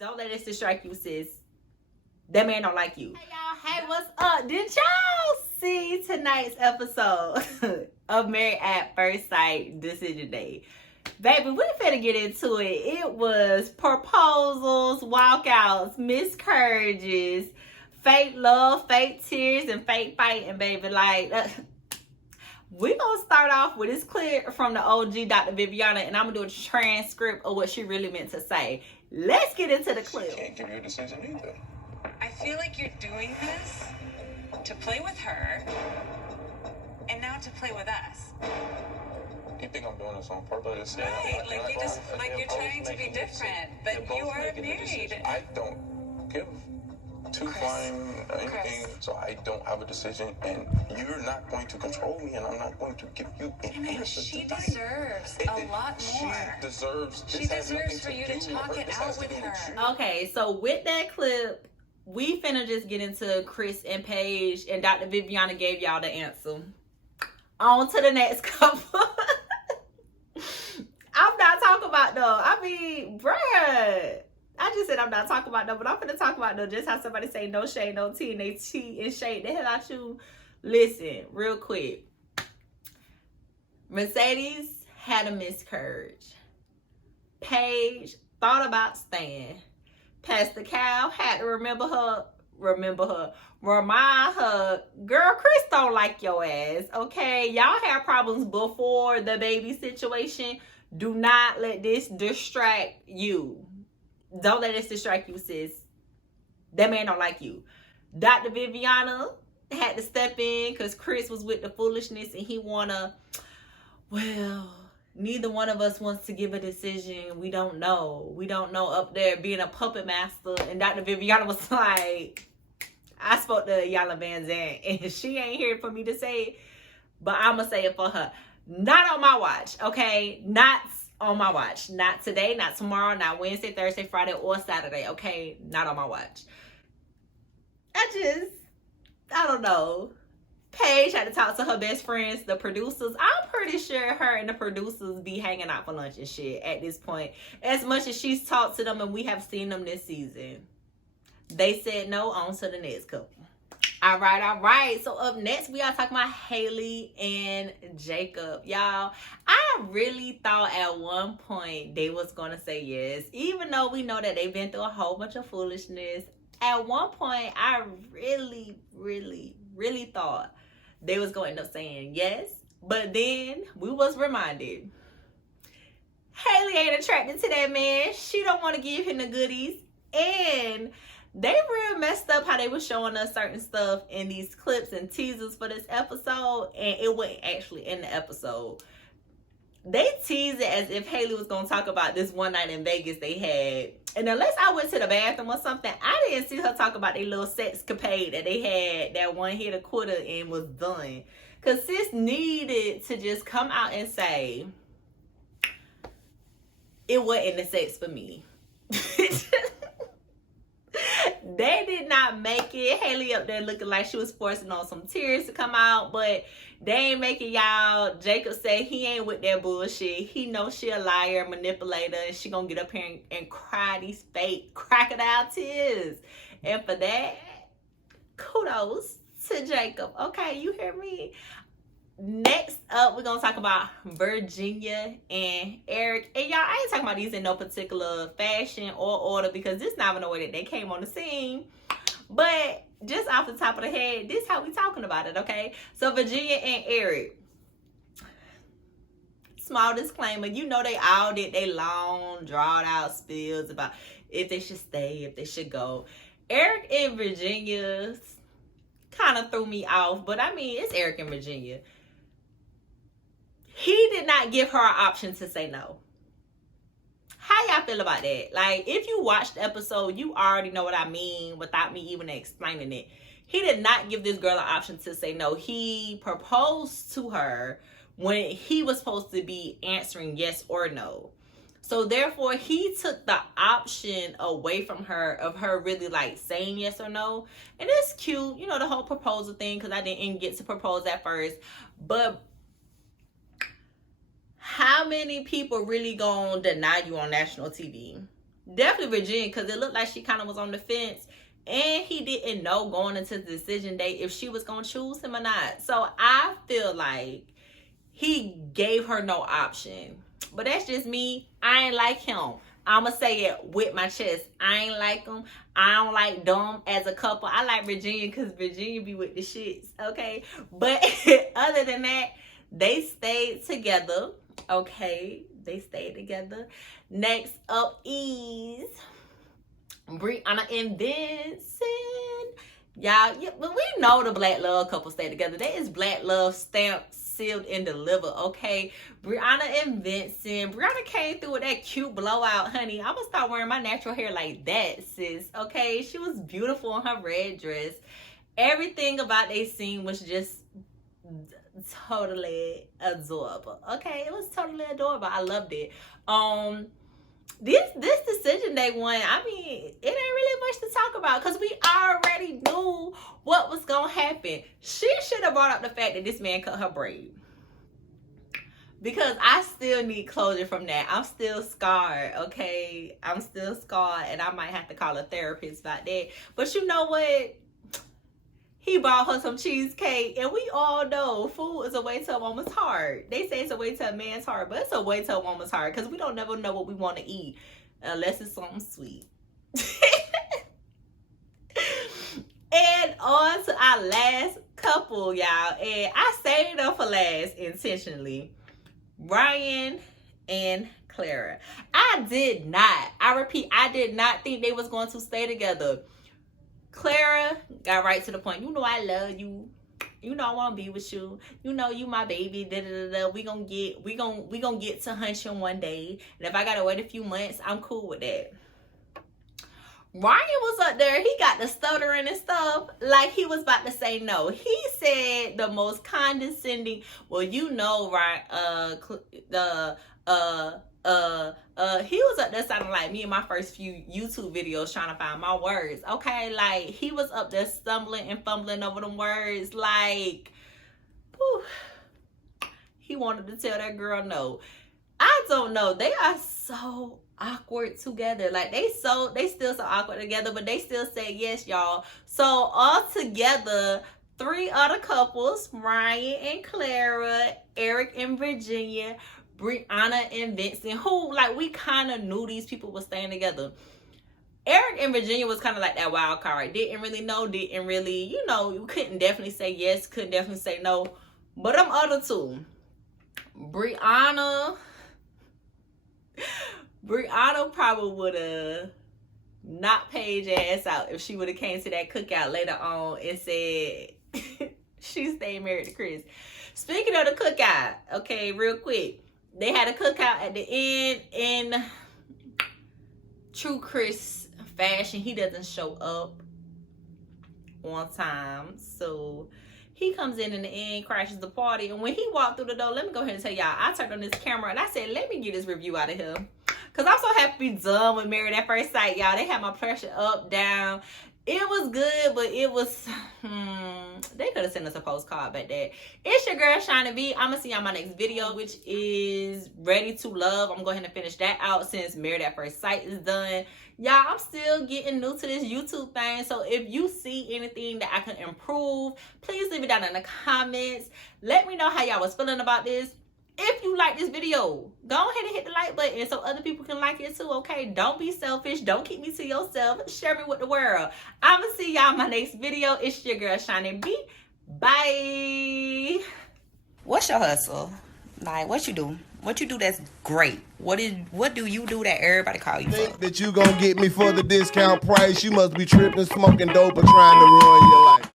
Don't let this distract you, sis. That man don't like you. Hey, y'all. Hey, what's up? Did y'all see tonight's episode of Married at First Sight Decision Day? Baby, we finna get into it. It was proposals, walkouts, miscarriages, fake love, fake tears, and fake fighting, baby. Like, we gonna start off with this clip from the OG Dr. Viviana, and I'm gonna do a transcript of what she really meant to say. Let's get into the clip. I can't give you a decision either. I feel like you're doing this to play with her and now to play with us. You think I'm doing this on purpose? Right, like you're trying to be different, but you are married. I don't give two flying anything, so I don't have a decision, and you're not going to control me, and I'm not going to give you an answer. She deserves a lot more. She deserves for you to talk it out with her. Okay, so with that clip, we finna just get into Chris and Paige, and Dr. Viviana gave y'all the answer. On to the next couple. I'm not talking about though. I mean, bruh. I just said I'm not talking about though, but I'm finna talk about though. Just how somebody say no shade, no tea, and they tea and shade the hell out you. Listen, real quick. Mercedes had a miscarriage. Paige thought about staying. Pastor Cal had to remind her, girl, Chris don't like your ass, okay? Y'all had problems before the baby situation. Do not let this distract you. Don't let this distract you, sis. That man don't like you. Dr. Viviana had to step in because Chris was with the foolishness and he wanna, well, neither one of us wants to give a decision. We don't know. We don't know up there being a puppet master. And Dr. Viviana was like, I spoke to Yala Van Zandt and she ain't here for me to say it, but I'm going to say it for her. Not on my watch, okay? Not on my watch. Not today, not tomorrow, not Wednesday, Thursday, Friday, or Saturday, okay? Not on my watch. I don't know. Paige had to talk to her best friends, the producers. I'm pretty sure her and the producers be hanging out for lunch and shit at this point. As much as she's talked to them and we have seen them this season. They said no, on to the next couple. All right. So up next, we are talking about Haley and Jacob. Y'all, I really thought at one point they was going to say yes. Even though we know that they've been through a whole bunch of foolishness. At one point, I really thought they was going to end up saying yes. But then we was reminded. Haley ain't attracted to that man. She don't want to give him the goodies. And they real messed up how they were showing us certain stuff in these clips and teasers for this episode. And it wasn't actually in the episode. They teased it as if Haley was going to talk about this one night in Vegas they had. And unless I went to the bathroom or something, I didn't see her talk about their little sexcapade that they had, that one hit a quarter and was done. Because sis needed to just come out and say, it wasn't the sex for me. They did not make it. Haley up there looking like she was forcing on some tears to come out, but they ain't making y'all. Jacob said he ain't with that bullshit. He knows she a liar, manipulator, and she gonna get up here and cry these fake crocodile tears. And for that, kudos to Jacob. Okay, you hear me? Next up, we're gonna talk about Virginia and Eric. And y'all, I ain't talking about these in no particular fashion or order because this not even the way that they came on the scene. But just off the top of the head, this is how we talking about it, okay? So Virginia and Eric. Small disclaimer, you know they all did they long, drawn out spills about if they should stay, if they should go. Eric and Virginia kind of threw me off, but I mean, it's Eric and Virginia. He did not give her an option to say no. How y'all feel about that? Like, if you watched the episode, you already know what I mean without me even explaining it. He did not give this girl an option to say no. He proposed to her when he was supposed to be answering yes or no. So therefore, he took the option away from her of her really like saying yes or no. And it's cute, you know, the whole proposal thing, because I didn't get to propose at first. But how many people really gonna deny you on national TV? definitely Virginia, because it looked like she kind of was on the fence. And he didn't know going into the decision day if she was going to choose him or not. So I feel like he gave her no option. But that's just me. I ain't like him. I'm going to say it with my chest. I ain't like him. I don't like them as a couple. I like Virginia because Virginia be with the shits, okay? But other than that, they stayed together, okay? They stayed together. Next up is Briana and Vincent. Y'all, yeah, but we know the Black Love couple stay together. That is Black Love stamped, sealed, and delivered, okay? Briana and Vincent. Briana came through with that cute blowout, honey. I'm gonna start wearing my natural hair like that, sis, okay? She was beautiful in her red dress. Everything about they scene was just totally adorable, okay? It was totally adorable. I loved it. This decision day one, I mean, it ain't really much to talk about because we already knew what was gonna happen. She should have brought up the fact that this man cut her braid, because I still need closure from that. I'm still scarred, okay? I'm still scarred, and I might have to call a therapist about that. But you know what? He bought her some cheesecake, and we all know food is a way to a woman's heart. They say it's a way to a man's heart, but it's a way to a woman's heart because we don't never know what we want to eat unless it's something sweet. And on to our last couple, y'all. And I saved them for last intentionally. Brian and Clara. I repeat, I did not think they was going to stay together. Clara got right to the point. You know I love you. You know I want to be with you. You know you my baby. Da, da, da, da. We gonna get to hunching one day. And if I gotta wait a few months, I'm cool with that. Ryan was up there. He got the stuttering and stuff like he was about to say no. He said the most condescending. Well, you know, right? He was up there sounding like me in my first few YouTube videos trying to find my words, okay? Like, he was up there stumbling and fumbling over them words, like, whew. He wanted to tell that girl no. I don't know. They are so awkward together. Like, they still so awkward together, but they still say yes, y'all. So, all together, 3 other couples, Ryan and Clara, Eric and Virginia, Briana and Vincent, who, like, we kind of knew these people were staying together. Eric and Virginia was kind of like that wild card. Didn't really know, didn't really, you know, you couldn't definitely say yes, couldn't definitely say no. But them other two, Briana probably would have knocked Paige ass out if she would have came to that cookout later on and said she stayed married to Chris. Speaking of the cookout, okay, real quick. They had a cookout at the end in true Chris fashion. He doesn't show up on time. So he comes in the end, crashes the party. And when he walked through the door, let me go ahead and tell y'all, I turned on this camera and I said, let me get this review out of here. Because I'm so happy to be done with Married at First Sight, y'all. They had my pressure up, down. It was good, but it was, they could have sent us a postcard back there. It's your girl, Shiny B. I'm going to see y'all in my next video, which is Ready to Love. I'm going to go ahead and finish that out since Married at First Sight is done. Y'all, I'm still getting new to this YouTube thing. So if you see anything that I can improve, please leave it down in the comments. Let me know how y'all was feeling about this. If you like this video, go ahead and hit the like button so other people can like it too, okay? Don't be selfish. Don't keep me to yourself. Share me with the world. I'm going to see y'all in my next video. It's your girl, Shiny B. Bye. What's your hustle? Like, what you do? What you do that's great? What do you do that everybody call you for? Think that you gonna get me for the discount price? You must be tripping, smoking dope, or trying to ruin your life.